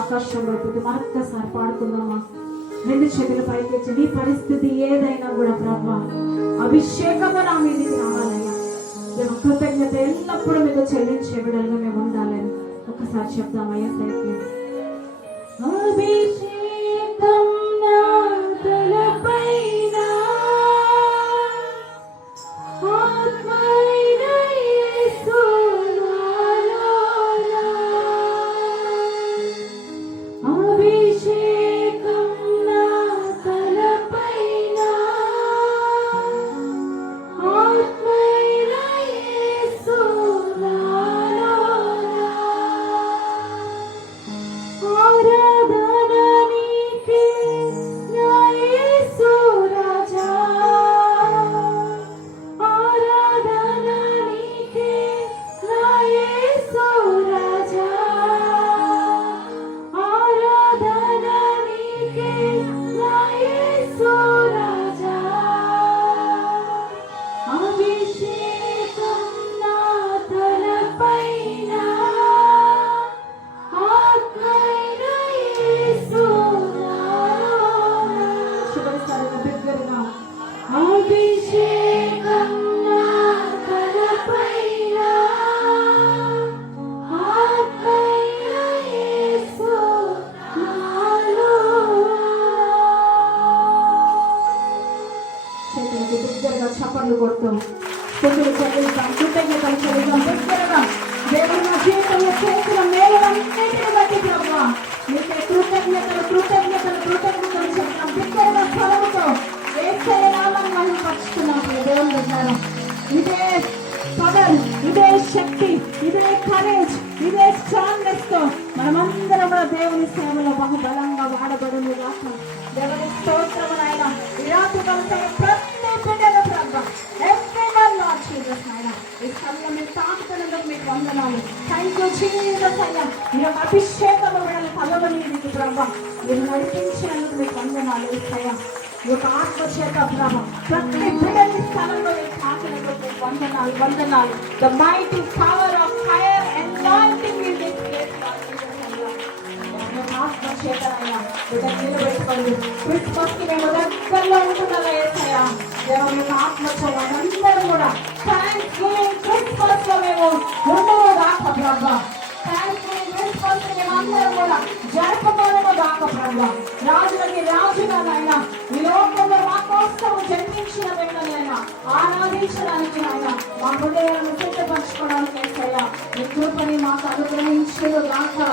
ఆకాశం వైపు మరొక్కసారి పాడుకుందామా? రెండు చేతుల పైకి నీ పరిస్థితి ఏదైనా కూడా ప్రభా అభిషేకము నా మీదకి రావాలయ్యా. మేము కృతజ్ఞత ఎల్లప్పుడూ మీకు చెల్లించే బిడ్డలుగా మేము ఉండాలని ఒకసారి చెప్దామయ్యా. సైకి అభిషేకం నా తలపైన ఆత్మైన యేసు చప్పట్లు కొడుతాం, స్థుతులు చెల్లిస్తాం, కృతజ్ఞతలు చెల్లిస్తాం. దగ్గరగా దేవుడు నా జీవితంలో చేసిన మేలులన్నింటిని బట్టి ప్రభువా నీకే కృతజ్ఞతలు కృతజ్ఞతలు కృతజ్ఞతలు చెప్తాం. దగ్గరగా స్వరముతో యేసయ్య నామమును ప్రతి బిడ్డను ప్రభా everyone Lord Jesus నాయన ఈ సమయంలో మీరు తాకుతున్నందుకు మీకు వందనాలు. థ్యాంక్ యూ జీసస్ అయ్యా. మీ యొక్క అభిషేకం బిడ్డల తలలో మీదకి ప్రభా మీరు నడిపించినందుకు మీకు వందనాలు అయ్యా. ఈ యొక్క ఆత్మ చేత ప్రభా ప్రతి బిడ్డని స్థలంలో మీరు తాకినందుకు మీకు వందనాలు వందనాలు. The mighty power of fire anointing in this place ఆత్మ చేతనైనా బిడ్డ నిలబెట్టుకోండి. క్రిస్మస్ కి మేము దగ్గరలో ఉంటున్నారా ఏసయ్యా దేవుని ఆత్మ అందరూ కూడా థ్యాంక్స్ గివింగ్ క్రిస్మస్ లో మేము ఉండవు దాకా ప్రభా. థ్యాంక్స్ గివింగ్ క్రిస్మస్ మేము అందరం కూడా జరుపుకోవడము దాకా ప్రభా. రాజులకి రాజుగానైనా ఈ లోకంలో మా కోసం జన్మించిన వెంటనైనా ఆరాధించడానికి అయినా మా హృదయాలను సిద్ధపరచుకోవడానికి ఏసయ్యా మీ కృపని మాకు అనుగ్రహించదు దాకా.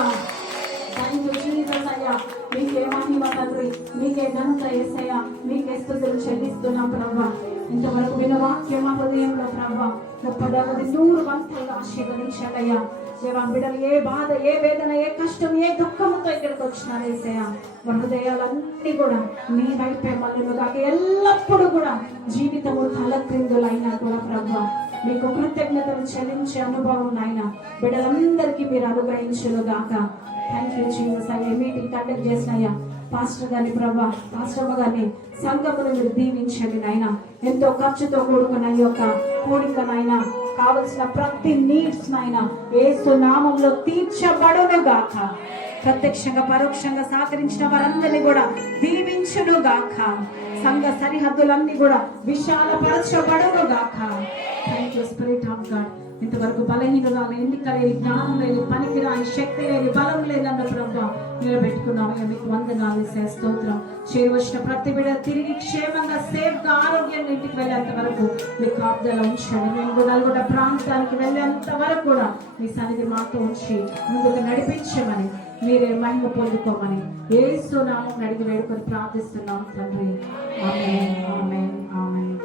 థ్యాంక్ యూ జీసస్ అయ్యా. మీకే మహిమ తండ్రి, మీకే ఘనత యేసయ్యా, మీకే స్తుతులు చెల్లిస్తున్నాం ప్రభా. ఇంతవరకు విన్న వాక్యం మా హృదయంలో ప్రభా గొప్పదన్నది 100 వంతులుగా ఆశీర్వదించాలయ్యా. దేవా బిడ్డలు ఏ బాధ ఏ వేదన ఏ కష్టం ఏ దుఃఖంతో ఇక్కడికి వచ్చినారు యేసయ్యా మా హృదయాలన్నీ కూడా మీ వైపే మళ్ళీ ఎల్లప్పుడూ కూడా జీవితము తలక్రిందులైనా కూడా ప్రభా మీకు కృతజ్ఞతలు చెల్లించే అనుభవం నాయన బిడ్డలందరికీ మీరు అనుగ్రహించును గాక. థ్యాంక్ యూ జీసస్ అయ్యా. మీటింగ్ కండక్ట్ చేసిన అయ్యా పాస్టర్ గారిని ప్రభా పాస్టర్ గారిని సంఘమును మీరు దీవించండి నాయన. ఎంతో ఖర్చుతో కూడుకున్న ఈ యొక్క కూడికనైనా కావలసిన ప్రతి నీడ్స్ నాయన యేసు నామములో తీర్చబడును గాక. ప్రత్యక్షంగా పరోక్షంగా సహకరించిన వారందరినీ కూడా దీవించును గాక. సంఘ సరిహద్దులన్నీ కూడా విశాలపరచబడును గాక. Thank you spirit of God. ఇంతవరకు బలహీనగా ఎన్నిక లేని జ్ఞానం లేని పనికిరాని శక్తి లేని బలం లేదన్న ప్రభా నిలబెట్టుకున్నాము. మీకు వందనాలు స్తోత్రం. చేరవచ్చిన ప్రతి బిడ్డ తిరిగి క్షేమంగా సేఫ్ గా ఆరోగ్యంగా ఇంటికి వెళ్ళేంత వరకు మీ కాపుదల ఉంచండి. మేము నల్గొండ ప్రాంతానికి వెళ్ళేంత వరకు కూడా మీ సన్నిధి మాతో ఉంచి ముందుకు నడిపించమని మీరే మహిమ పొందుకోమని యేసు నామమున అడిగి వేడుకొని ప్రార్థిస్తున్నాం తండ్రి. ఆమేన్ ఆమేన్ ఆమేన్.